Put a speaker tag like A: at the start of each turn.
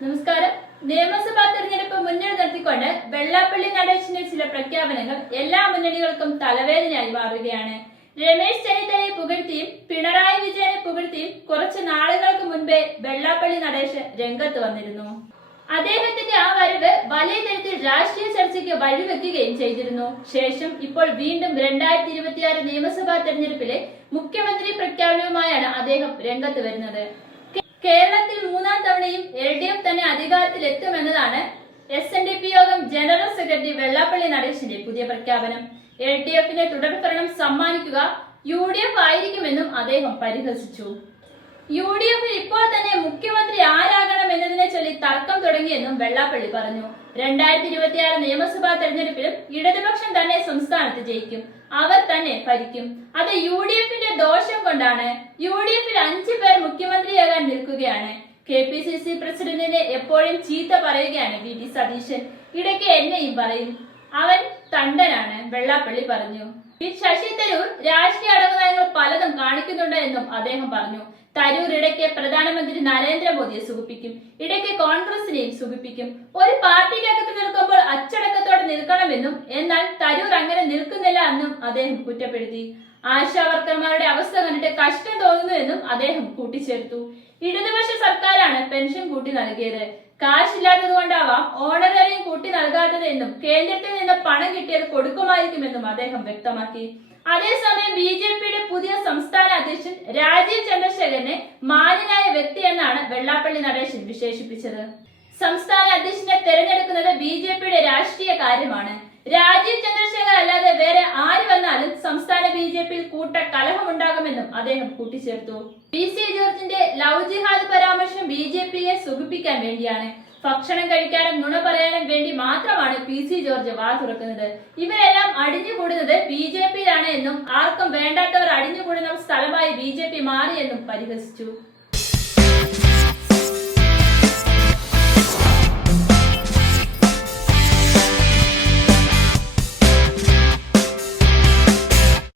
A: നമസ്കാരം. നിയമസഭാ തെരഞ്ഞെടുപ്പ് മുന്നിൽ നിർത്തിക്കൊണ്ട് വെള്ളാപ്പള്ളി നടേശന്റെ ചില പ്രഖ്യാപനങ്ങൾ എല്ലാ മുന്നണികൾക്കും തലവേദനയായി മാറുകയാണ്. രമേശ് ചെന്നിത്തലയെ പുകഴ്ത്തിയും പിണറായി വിജയനെ പുകഴ്ത്തിയും കുറച്ച് നാളുകൾക്ക് മുൻപേ വെള്ളാപ്പള്ളി നടേശൻ രംഗത്ത് വന്നിരുന്നു. അദ്ദേഹത്തിന്റെ ആ വരവ് വലിയ തരത്തിൽ രാഷ്ട്രീയ ചർച്ചയ്ക്ക് വഴിവെക്കുകയും ചെയ്തിരുന്നു. ശേഷം ഇപ്പോൾ വീണ്ടും രണ്ടായിരത്തി ഇരുപത്തിയാറ് നിയമസഭാ തെരഞ്ഞെടുപ്പിലെ മുഖ്യമന്ത്രി പ്രഖ്യാപനവുമായാണ് അദ്ദേഹം രംഗത്ത് വരുന്നത്. കേരളത്തിൽ മൂന്നാം തവണയും എൽ ഡി എഫ് തന്നെ അധികാരത്തിൽ എത്തുമെന്നതാണ് എസ് എൻ ഡി പി യോഗം ജനറൽ സെക്രട്ടറി വെള്ളാപ്പള്ളി നടേശന്റെ പുതിയ പ്രഖ്യാപനം. എൽ ഡി എഫിന് തുടർഭരണം സമ്മാനിക്കുക യു ഡി എഫ് ആയിരിക്കുമെന്നും അദ്ദേഹം പരിഹസിച്ചു. യു ഡി എഫിൽ ഇപ്പോൾ തന്നെ മുഖ്യമന്ത്രി ആരാകണം എന്നതിനെ തുടങ്ങിയെന്നും വെള്ളാപ്പള്ളി പറഞ്ഞു. രണ്ടായിരത്തി ഇരുപത്തിയാറ് നിയമസഭാ തെരഞ്ഞെടുപ്പിലും ഇടതുപക്ഷം തന്നെ സംസ്ഥാനത്ത് ജയിക്കും. അവർ തന്നെ ഭരിക്കും. അത് യു ഡി എഫിന്റെ ദോഷം കൊണ്ടാണ്. യു ഡി എഫിൽ അഞ്ചു പേർ മുഖ്യമന്ത്രിയാകാൻ നിൽക്കുകയാണ്. കെ പി സി സി പ്രസിഡന്റിനെ എപ്പോഴും ചീത്ത പറയുകയാണ് വി ഡി സതീശൻ. ഇടയ്ക്ക് എന്നെയും പറയും. അവൻ തണ്ടനാണ് വെള്ളാപ്പള്ളി പറഞ്ഞു. ഈ ശശി തരൂർ രാഷ്ട്രീയ അടവുനയങ്ങൾ പലതും കാണിക്കുന്നുണ്ട് എന്നും അദ്ദേഹം പറഞ്ഞു. തരൂർ ഇടയ്ക്ക് പ്രധാനമന്ത്രി നരേന്ദ്രമോദിയെ സുഖിപ്പിക്കും. ഇടയ്ക്ക് കോൺഗ്രസിനെയും സുഖിപ്പിക്കും. ഒരു പാർട്ടിക്കകത്ത് നിൽക്കുമ്പോൾ അച്ചടക്കത്തോടെ നിൽക്കണമെന്നും എന്നാൽ തരൂർ അങ്ങനെ നിൽക്കുന്നില്ല എന്നും അദ്ദേഹം കുറ്റപ്പെടുത്തി. ആശാവർക്കർമാരുടെ അവസ്ഥ കണ്ടിട്ട് കഷ്ടം തോന്നുന്നുവെന്നും അദ്ദേഹം കൂട്ടിച്ചേർത്തു. ഇടതുപക്ഷ സർക്കാരാണ് പെൻഷൻ കൂട്ടി നൽകിയത്. കാശില്ലാത്തത് കൊണ്ടാവാം ഓണറേറിയം കൂട്ടി നൽകാത്തത് എന്നും കേന്ദ്രത്തിൽ നിന്ന് പണം കിട്ടിയത് കൊടുക്കുമായിരിക്കുമെന്നും അദ്ദേഹം വ്യക്തമാക്കി. അതേസമയം ബി ജെ പിയുടെ പുതിയ സംസ്ഥാന അധ്യക്ഷൻ രാജീവ് ചന്ദ്രശേഖരനെ മാന്യനായ വ്യക്തി എന്നാണ് വെള്ളാപ്പള്ളി നടേശൻ വിശേഷിപ്പിച്ചത്. സംസ്ഥാന അധ്യക്ഷനെ തെരഞ്ഞെടുക്കുന്നത് ബി ജെ പിയുടെ രാഷ്ട്രീയ കാര്യമാണ്. രാജീവ് ചന്ദ്രശേഖർ അല്ലാതെ വേറെ ആര് വന്നാലും സംസ്ഥാന ബി ജെ പിയിൽ കൂട്ട കലഹമുണ്ടാകുമെന്നും അദ്ദേഹം കൂട്ടിച്ചേർത്തു. പി. സി. ജോർജിന്റെ ലവ് ജിഹാദ് പരാമർശം ബി. ജെ. പിയെ സുഖിപ്പിക്കാൻ വേണ്ടിയാണ്. ഭക്ഷണം കഴിക്കാനും നുണ പറയാനും വേണ്ടി മാത്രമാണ് പി. സി. ജോർജ് വാ തുറക്കുന്നത്. ഇവരെല്ലാം അടിഞ്ഞുകൂടുന്നത് ബി. ജെ. പിയിലാണ് എന്നും ആർക്കും വേണ്ടാത്തവർ അടിഞ്ഞുകൂടുന്ന സ്ഥലമായി ബി. ജെ. പി മാറിയെന്നും പരിഹസിച്ചു.